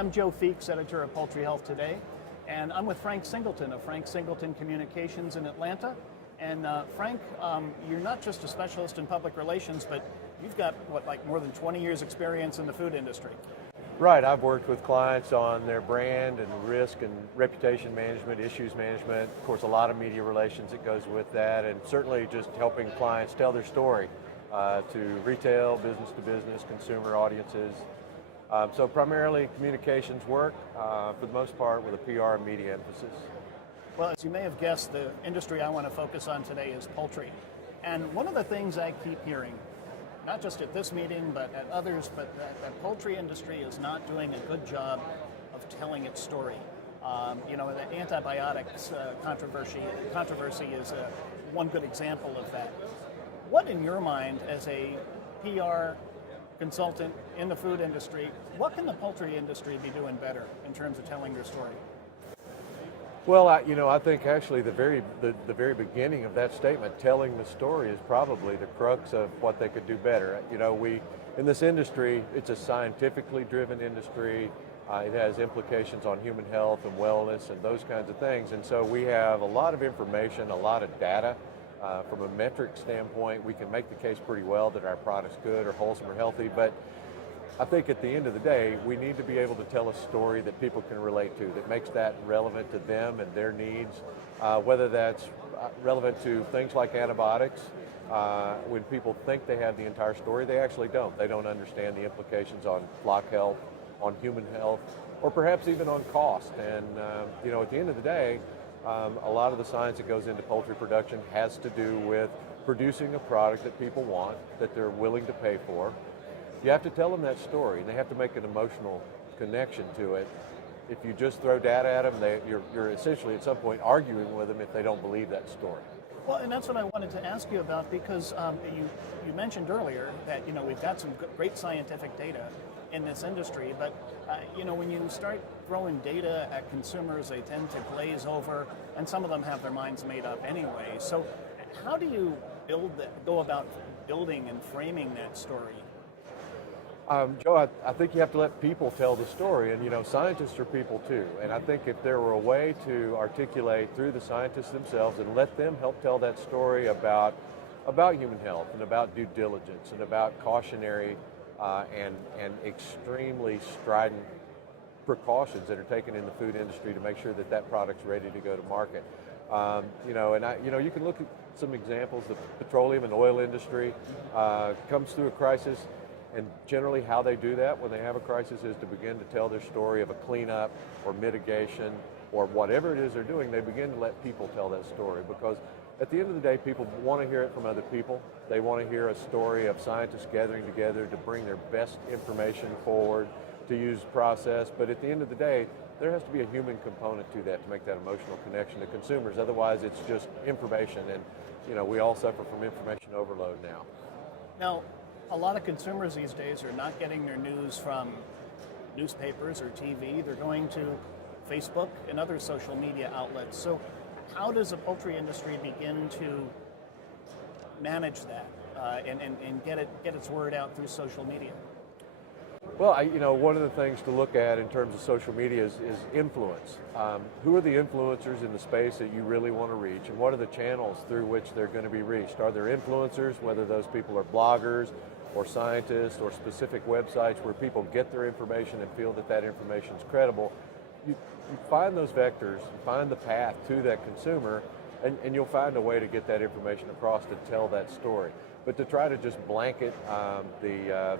I'm Joe Feeks, editor of Poultry Health Today, and I'm with Frank Singleton of Frank Singleton Communications in Atlanta. And Frank, you're not just a specialist in public relations, but you've got, like more than 20 years experience in the food industry. Right, I've worked with clients on their brand and risk and reputation management, issues management, of course a lot of media relations that goes with that, and certainly just helping clients tell their story to retail, business to business, consumer audiences. So primarily communications work, for the most part with a PR and media emphasis. Well, as you may have guessed, the industry I want to focus on today is poultry. And one of the things I keep hearing, not just at this meeting, but at others, but that poultry industry is not doing a good job of telling its story. The antibiotics controversy is one good example of that. What, in your mind, as a PR consultant in the food industry, what can the poultry industry be doing better in terms of telling their story? Well, I think actually the very beginning of that statement, telling the story, is probably the crux of what they could do better. In this industry, it's a scientifically driven industry. It has implications on human health and wellness and those kinds of things. And so we have a lot of information, a lot of data. From a metric standpoint, we can make the case pretty well that our product's good or wholesome or healthy, but I think at the end of the day, we need to be able to tell a story that people can relate to, that makes that relevant to them and their needs, whether that's relevant to things like antibiotics. When people think they have the entire story, they actually don't. They don't understand the implications on flock health, on human health, or perhaps even on cost. And at the end of the day, a lot of the science that goes into poultry production has to do with producing a product that people want, that they're willing to pay for. You have to tell them that story, and they have to make an emotional connection to it. If you just throw data at them, you're essentially at some point arguing with them if they don't believe that story. Well, and that's what I wanted to ask you about, because you mentioned earlier that we've got some great scientific data in this industry, but when you start throwing data at consumers, they tend to glaze over, and some of them have their minds made up anyway. So how do you go about building and framing that story? Joe, I think you have to let people tell the story, and scientists are people too. And I think if there were a way to articulate through the scientists themselves and let them help tell that story about human health and about due diligence and about cautionary and extremely strident precautions that are taken in the food industry to make sure that that product's ready to go to market. You can look at some examples. The petroleum and oil industry comes through a crisis. And generally how they do that when they have a crisis is to begin to tell their story of a cleanup or mitigation or whatever it is they're doing. They begin to let people tell that story, because at the end of the day, people want to hear it from other people. They want to hear a story of scientists gathering together to bring their best information forward, to use process. But at the end of the day, there has to be a human component to that to make that emotional connection to consumers. Otherwise, it's just information, and we all suffer from information overload now. Now, a lot of consumers these days are not getting their news from newspapers or TV. They're going to Facebook and other social media outlets. So how does the poultry industry begin to manage that and get its word out through social media? Well, one of the things to look at in terms of social media is influence. Who are the influencers in the space that you really want to reach, and what are the channels through which they're going to be reached? Are there influencers, whether those people are bloggers or scientists or specific websites where people get their information and feel that that information is credible? You find those vectors, find the path to that consumer, and you'll find a way to get that information across to tell that story. But to try to just blanket the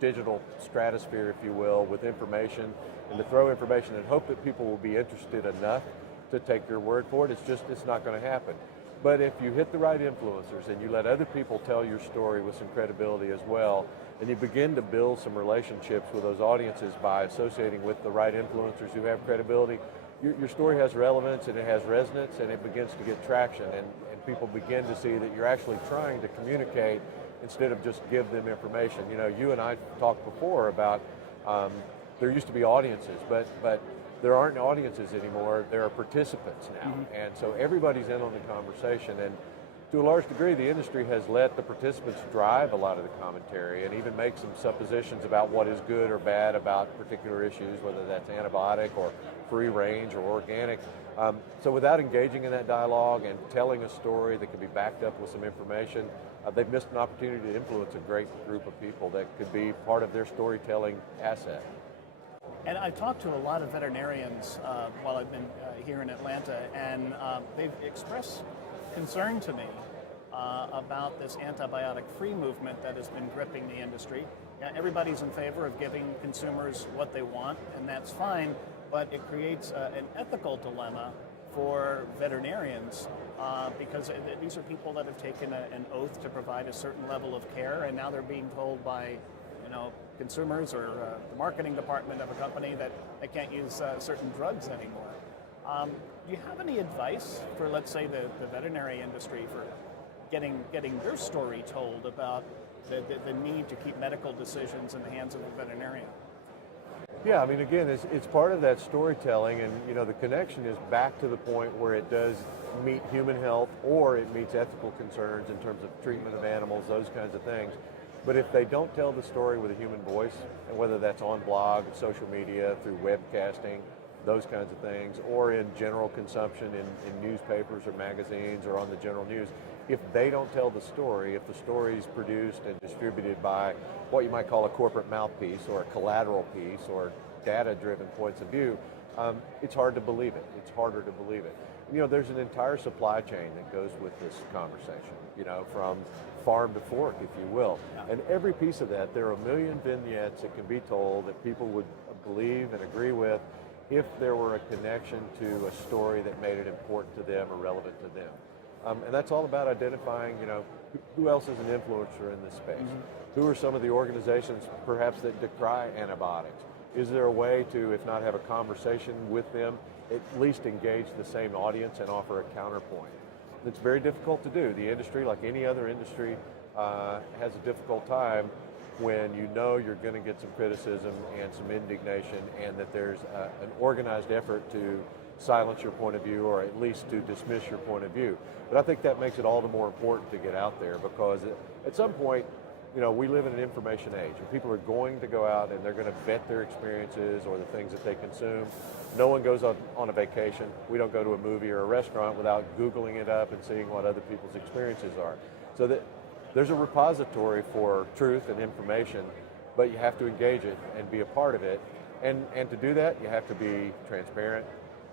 digital stratosphere, if you will, with information, and to throw information and hope that people will be interested enough to take your word for it, it's not going to happen. But if you hit the right influencers and you let other people tell your story with some credibility as well, and you begin to build some relationships with those audiences by associating with the right influencers who have credibility, your story has relevance and it has resonance, and it begins to get traction, and people begin to see that you're actually trying to communicate instead of just give them information. You and I talked before about there used to be audiences, but there aren't audiences anymore. There are participants now, and so everybody's in on the conversation. And To a large degree, the industry has let the participants drive a lot of the commentary and even make some suppositions about what is good or bad about particular issues, whether that's antibiotic or free range or organic. So without engaging in that dialogue and telling a story that could be backed up with some information, they've missed an opportunity to influence a great group of people that could be part of their storytelling asset. And I've talked to a lot of veterinarians while I've been here in Atlanta, and they've expressed concern to me about this antibiotic-free movement that has been gripping the industry. Everybody's in favor of giving consumers what they want, and that's fine, but it creates an ethical dilemma for veterinarians because these are people that have taken an oath to provide a certain level of care, and now they're being told by consumers or the marketing department of a company that they can't use certain drugs anymore. Do you have any advice for, let's say, the veterinary industry for getting their story told about the need to keep medical decisions in the hands of a veterinarian? Yeah, I mean, again, it's part of that storytelling, and the connection is back to the point where it does meet human health or it meets ethical concerns in terms of treatment of animals, those kinds of things. But if they don't tell the story with a human voice, and whether that's on blog, social media, through webcasting, those kinds of things, or in general consumption in newspapers or magazines or on the general news, if they don't tell the story, if the story is produced and distributed by what you might call a corporate mouthpiece or a collateral piece or data-driven points of view, it's hard to believe it. It's harder to believe it. There's an entire supply chain that goes with this conversation, from farm to fork, if you will. Yeah. And every piece of that, there are a million vignettes that can be told that people would believe and agree with if there were a connection to a story that made it important to them or relevant to them. And that's all about identifying, who else is an influencer in this space? Mm-hmm. Who are some of the organizations perhaps that decry antibiotics? Is there a way to, if not have a conversation with them, at least engage the same audience and offer a counterpoint? It's very difficult to do. The industry, like any other industry, has a difficult time when you're going to get some criticism and some indignation, and that there's an organized effort to silence your point of view or at least to dismiss your point of view. But I think that makes it all the more important to get out there, because at some point, we live in an information age, and people are going to go out and they're going to vet their experiences or the things that they consume. No one goes on a vacation. We don't go to a movie or a restaurant without Googling it up and seeing what other people's experiences are. So that there's a repository for truth and information, but you have to engage it and be a part of it. And to do that, you have to be transparent.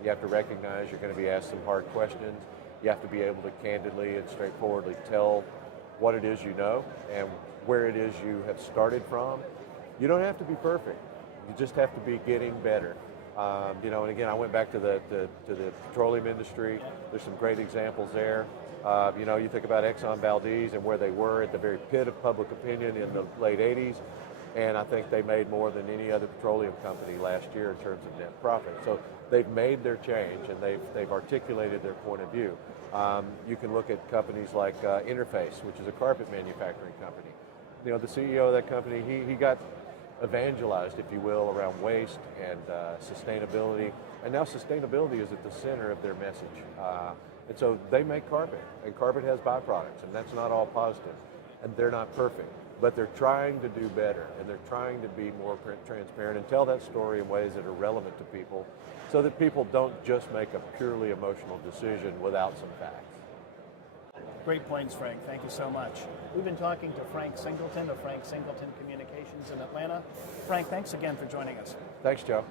You have to recognize you're going to be asked some hard questions. You have to be able to candidly and straightforwardly tell what it is you know and where it is you have started from. You don't have to be perfect. You just have to be getting better. And again, I went back to the petroleum industry. There's some great examples there. You think about Exxon Valdez and where they were at the very pit of public opinion in the late 80s. And I think they made more than any other petroleum company last year in terms of net profit. So they've made their change, and they've articulated their point of view. You can look at companies like Interface, which is a carpet manufacturing company. The CEO of that company, he got evangelized, if you will, around waste and sustainability. And now sustainability is at the center of their message. And so they make carpet, and carpet has byproducts, and that's not all positive. And they're not perfect, but they're trying to do better, and they're trying to be more transparent and tell that story in ways that are relevant to people, so that people don't just make a purely emotional decision without some facts. Great points, Frank. Thank you so much. We've been talking to Frank Singleton of Frank Singleton Communications in Atlanta. Frank, thanks again for joining us. Thanks, Joe.